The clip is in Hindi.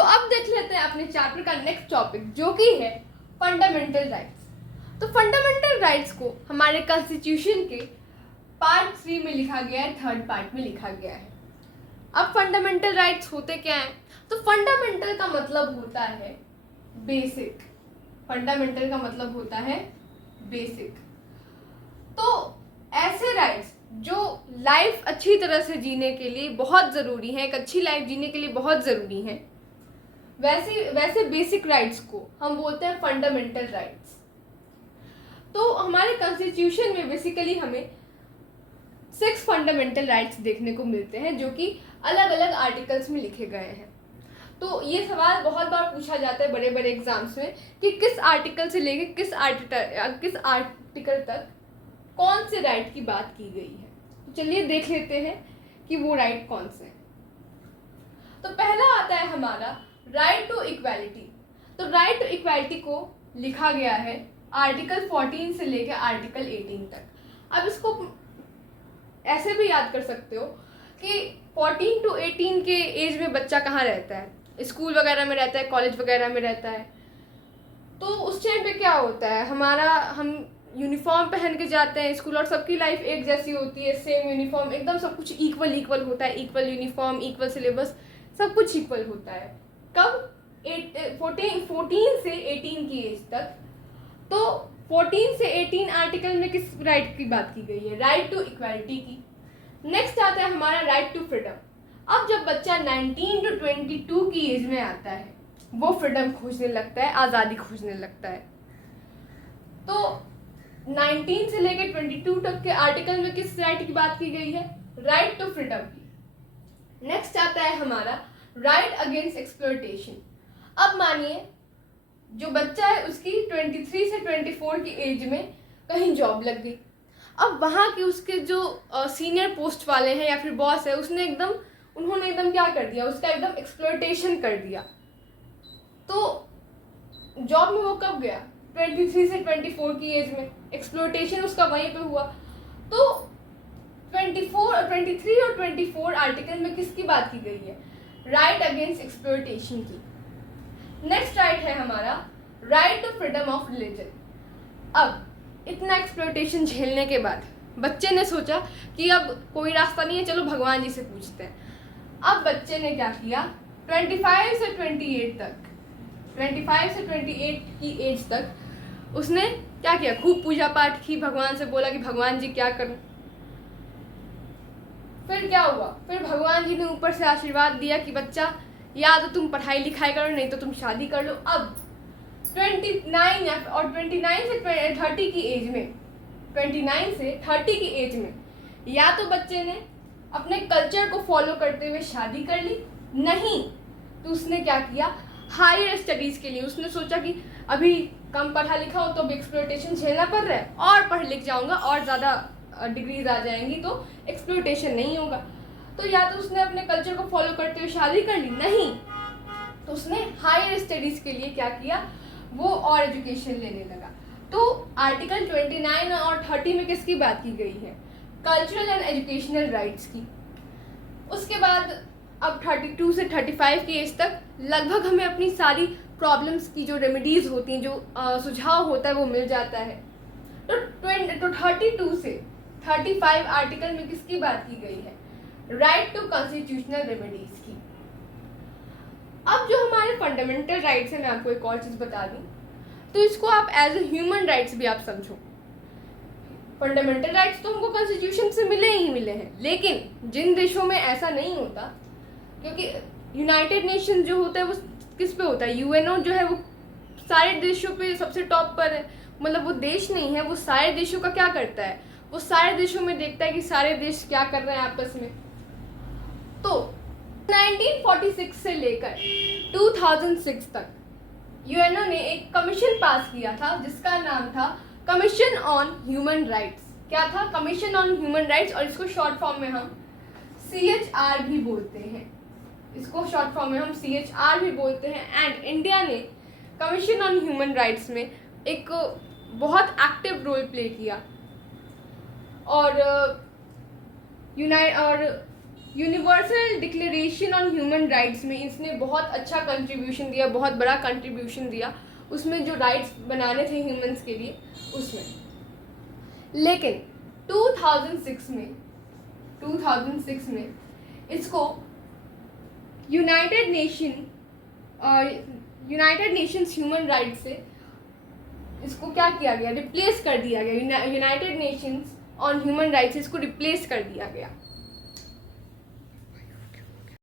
अब देख लेते हैं अपने चैप्टर का नेक्स्ट टॉपिक जो कि है फंडामेंटल राइट्स। तो फंडामेंटल राइट्स को हमारे कॉन्स्टिट्यूशन के पार्ट 3 में लिखा गया है, थर्ड पार्ट में लिखा गया है। अब फंडामेंटल राइट्स होते क्या हैं? तो फंडामेंटल का मतलब होता है बेसिक। फंडामेंटल का मतलब होता है बेसिक। तो ऐसे राइट्स जो लाइफ अच्छी तरह से जीने के लिए बहुत ज़रूरी है, एक अच्छी लाइफ जीने के लिए बहुत ज़रूरी है, वैसे बेसिक राइट्स को हम बोलते हैं फंडामेंटल राइट्स। तो हमारे कॉन्स्टिट्यूशन में बेसिकली हमें 6 फंडामेंटल राइट्स देखने को मिलते हैं जो कि अलग अलग आर्टिकल्स में लिखे गए हैं। तो ये सवाल बहुत बार पूछा जाता है बड़े बड़े एग्जाम्स में कि किस आर्टिकल से लेके किस आर्टिकल तक कौन से राइट की बात की गई है। तो चलिए देख लेते हैं कि वो राइट कौन से हैं। तो पहला आता है हमारा राइट टू इक्वालिटी। तो राइट टू इक्वालिटी को लिखा गया है आर्टिकल 14 से लेकर आर्टिकल 18 तक। अब इसको ऐसे भी याद कर सकते हो कि 14 to 18 के एज में बच्चा कहाँ रहता है? स्कूल वगैरह में रहता है, कॉलेज वगैरह में रहता है। तो उस टाइम पे क्या होता है, हम यूनिफॉर्म पहन के जाते हैं स्कूल और सबकी लाइफ एक जैसी होती है, सेम यूनिफॉर्म, एकदम सब कुछ इक्वल होता है, इक्वल यूनिफॉर्म, इक्वल सिलेबस, सब कुछ इक्वल होता है। कब? 14 से 18 की एज तक। तो 14 से 18 आर्टिकल में किस राइट की बात की गई है? राइट टू इक्वालिटी की। नेक्स्ट आता है हमारा राइट टू फ्रीडम। अब जब बच्चा 19 to 22 की एज में आता है वो फ्रीडम खोजने लगता है, आज़ादी खोजने लगता है। तो 19 से लेकर 22 तक के आर्टिकल में किस राइट की बात की गई है? राइट टू फ्रीडम की। नेक्स्ट आता है हमारा राइट अगेंस्ट एक्सप्लॉयटेशन। अब मानिए जो बच्चा है उसकी 23 से 24 की एज में कहीं जॉब लग गई। अब वहाँ के उसके जो सीनियर पोस्ट वाले हैं या फिर बॉस है उन्होंने एकदम क्या कर दिया, उसका एकदम एक्सप्लॉयटेशन कर दिया। तो जॉब में वो कब गया? 23 से 24 की एज में। एक्सप्लॉयटेशन उसका वहीं पे हुआ। तो 23 और 24 आर्टिकल में किसकी बात की गई है? राइट अगेंस्ट एक्सप्लॉयटेशन की। नेक्स्ट राइट है हमारा right to freedom of religion. अब इतना एक्सप्लॉयटेशन झेलने के बाद बच्चे ने सोचा कि अब कोई रास्ता नहीं है, चलो भगवान जी से पूछते हैं। अब बच्चे ने क्या किया? 25 से 28 की एज तक उसने क्या किया? खूब पूजा पाठ की, भगवान से बोला कि भगवान जी क्या करूं। फिर क्या हुआ? फिर भगवान जी ने ऊपर से आशीर्वाद दिया कि बच्चा या तो तुम पढ़ाई लिखाई करो, नहीं तो तुम शादी कर लो। अब 29 और 29 से 30 की एज में, 29 से 30 की एज में या तो बच्चे ने अपने कल्चर को फॉलो करते हुए शादी कर ली, नहीं तो उसने क्या किया? हायर स्टडीज़ के लिए उसने सोचा कि अभी कम पढ़ा लिखा हो तो अब एक्सप्लॉयटेशन झेलना पड़ रहा है, और पढ़ लिख जाऊंगा और ज़्यादा डिग्रीज आ जाएंगी तो एक्सप्लॉयटेशन नहीं होगा। तो या तो उसने अपने कल्चर को फॉलो करते हुए शादी कर ली, नहीं तो उसने हायर स्टडीज़ के लिए क्या किया? वो और एजुकेशन लेने लगा। तो आर्टिकल 29 और 30 में किसकी बात की गई है? कल्चरल एंड एजुकेशनल राइट्स की। उसके बाद अब 32 से 35 की एज तक लगभग हमें अपनी सारी प्रॉब्लम्स की जो रेमेडीज़ होती हैं, जो सुझाव होता है वो मिल जाता है। तो 32 से 35 आर्टिकल में किसकी बात की गई है? राइट टू कॉन्स्टिट्यूशनल रेमेडीज़ की। अब जो हमारे फंडामेंटल राइट्स हैं, मैं आपको एक और चीज़ बता दूं, तो इसको आप एज ए ह्यूमन राइट्स भी आप समझो। फंडामेंटल राइट्स तो हमको कॉन्स्टिट्यूशन से मिले ही मिले हैं, लेकिन जिन देशों में ऐसा नहीं होता, क्योंकि यूनाइटेड नेशन जो होता है वो किस पे होता है? यूएनओ जो है वो सारे देशों पे सबसे टॉप पर है। मतलब वो देश नहीं है, वो सारे देशों का क्या करता है? वो सारे देशों में देखता है कि सारे देश क्या कर रहे हैं आपस में। तो 1946 से लेकर 2006 तक यूएनओ ने एक कमीशन पास किया था जिसका नाम था कमीशन ऑन ह्यूमन राइट्स। क्या था? कमीशन ऑन ह्यूमन राइट्स, और इसको शॉर्ट फॉर्म में हम CHR भी बोलते हैं। भी बोलते हैं। एंड इंडिया ने कमीशन ऑन ह्यूमन राइट्स में एक बहुत एक्टिव रोल प्ले किया और universal declaration on human rights में इसने बहुत अच्छा कंट्रीब्यूशन दिया, बहुत बड़ा कंट्रीब्यूशन दिया उसमें, जो राइट्स बनाने थे ह्यूमंस के लिए उसमें। लेकिन 2006 में इसको यूनाइटेड नेशंस ह्यूमन राइट्स से इसको क्या किया गया, रिप्लेस कर दिया गया। United Nations on human rights इसको रिप्लेस कर दिया गया।